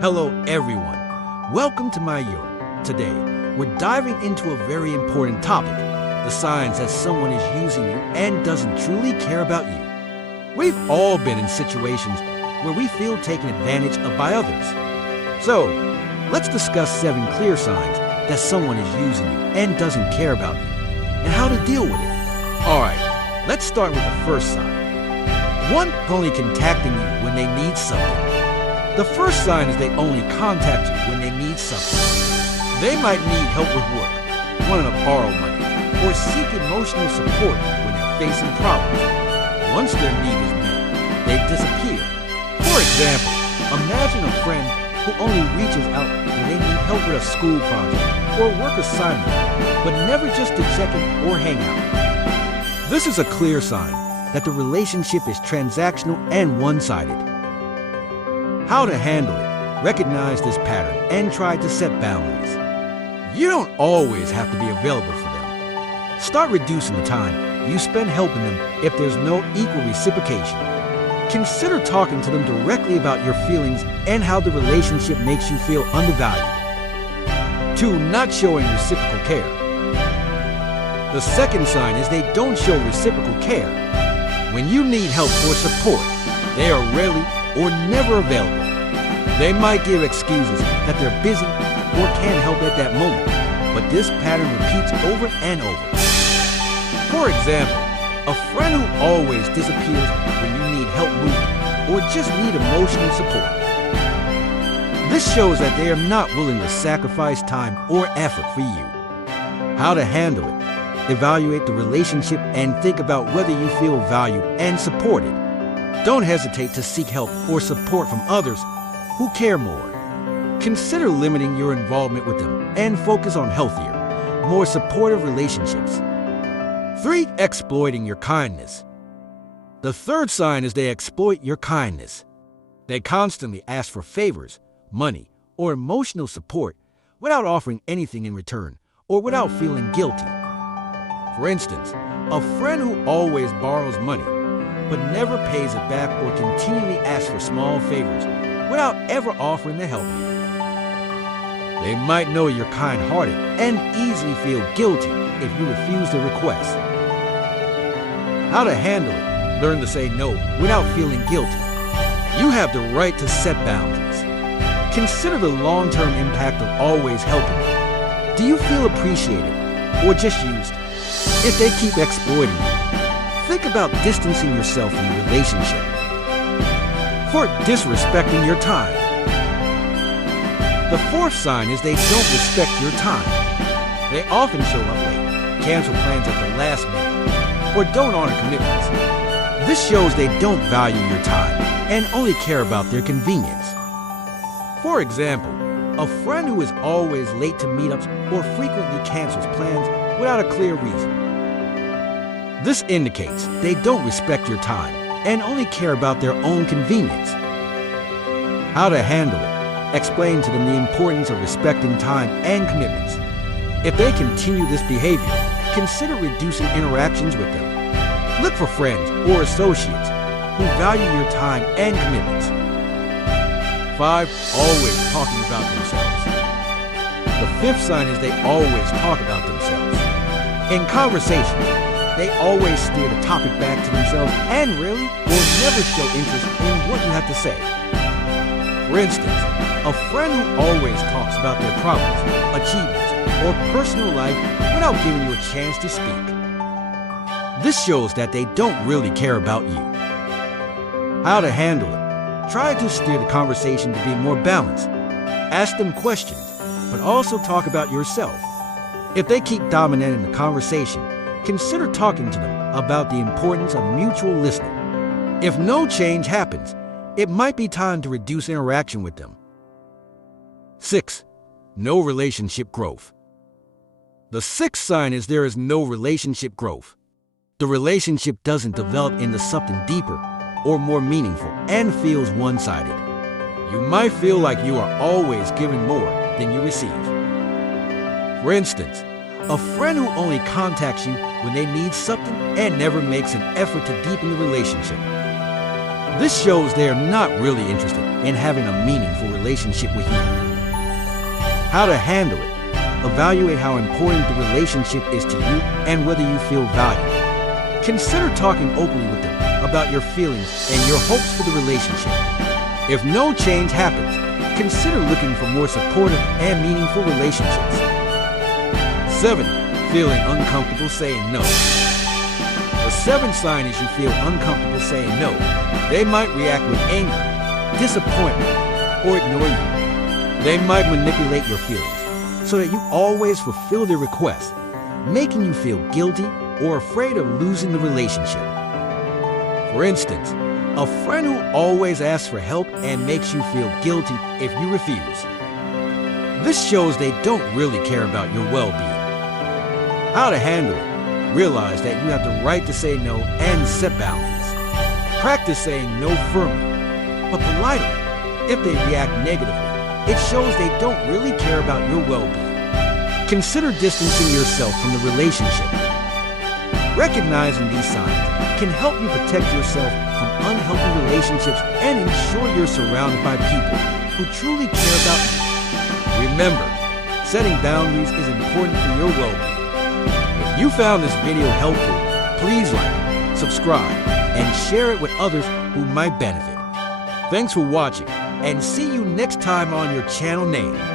Hello everyone, welcome to my yurt. Today, we're diving into a very important topic, the signs that someone is using you and doesn't truly care about you. We've all been in situations where we feel taken advantage of by others. So, let's discuss 7 clear signs that someone is using you and doesn't care about you, and how to deal with it. Alright, let's start with the first sign. One, only contacting you when they need something. The first sign is they only contact you when they need something. They might need help with work, wanting to borrow money, or seek emotional support when they're facing problems. Once their need is met, they disappear. For example, imagine a friend who only reaches out when they need help with a school project or work assignment, but never just to check in or hang out. This is a clear sign that the relationship is transactional and one-sided. How to handle it. Recognize this pattern and try to set boundaries. You don't always have to be available for them. Start reducing the time you spend helping them if there's no equal reciprocation. Consider talking to them directly about your feelings and how the relationship makes you feel undervalued. 2. Not showing reciprocal care. The second sign is they don't show reciprocal care. When you need help or support, they are rarely or never available. They might give excuses that they're busy or can't help at that moment, but this pattern repeats over and over. For example, a friend who always disappears when you need help moving or just need emotional support. This shows that they are not willing to sacrifice time or effort for you. How to handle it. Evaluate the relationship and think about whether you feel valued and supported. Don't hesitate to seek help or support from others who care more. Consider limiting your involvement with them and focus on healthier, more supportive relationships. 3. Exploiting your kindness. The third sign is they exploit your kindness. They constantly ask for favors, money, or emotional support without offering anything in return or without feeling guilty. For instance, a friend who always borrows money but never pays it back or continually asks for small favors without ever offering to help you. They might know you're kind-hearted and easily feel guilty if you refuse their request. How to handle it. Learn to say no without feeling guilty. You have the right to set boundaries. Consider the long-term impact of always helping them. Do you feel appreciated or just used? If they keep exploiting you, think about distancing yourself from the relationship. For disrespecting your time. The fourth sign is they don't respect your time. They often show up late, cancel plans at the last minute, or don't honor commitments. This shows they don't value your time and only care about their convenience. For example, a friend who is always late to meetups or frequently cancels plans without a clear reason. This indicates they don't respect your time and only care about their own convenience. How to handle it. Explain to them the importance of respecting time and commitments. If they continue this behavior, consider reducing interactions with them. Look for friends or associates who value your time and commitments. 5. Always talking about themselves. The fifth sign is they always talk about themselves. In conversations, they always steer the topic back to themselves and rarely or never show interest in what you have to say. For instance, a friend who always talks about their problems, achievements, or personal life without giving you a chance to speak. This shows that they don't really care about you. How to handle it. Try to steer the conversation to be more balanced. Ask them questions, but also talk about yourself. If they keep dominating the conversation, consider talking to them about the importance of mutual listening. If no change happens, it might be time to reduce interaction with them. 6. No relationship growth. The sixth sign is there is no relationship growth. The relationship doesn't develop into something deeper or more meaningful and feels one-sided. You might feel like you are always giving more than you receive. For instance, a friend who only contacts you when they need something and never makes an effort to deepen the relationship. This shows they are not really interested in having a meaningful relationship with you. How to handle it. Evaluate how important the relationship is to you and whether you feel valued. Consider talking openly with them about your feelings and your hopes for the relationship. If no change happens, consider looking for more supportive and meaningful relationships. 7. Feeling uncomfortable saying no. The 7th sign is you feel uncomfortable saying no. They might react with anger, disappointment, or ignore you. They might manipulate your feelings so that you always fulfill their requests, making you feel guilty or afraid of losing the relationship. For instance, a friend who always asks for help and makes you feel guilty if you refuse. This shows they don't really care about your well-being. How to handle it. Realize that you have the right to say no and set boundaries. Practice saying no firmly, but politely. If they react negatively, it shows they don't really care about your well-being. Consider distancing yourself from the relationship. Recognizing these signs can help you protect yourself from unhealthy relationships and ensure you're surrounded by people who truly care about you. Remember, setting boundaries is important for your well-being. If you found this video helpful, please like, subscribe, and share it with others who might benefit. Thanks for watching, and see you next time on your channel name.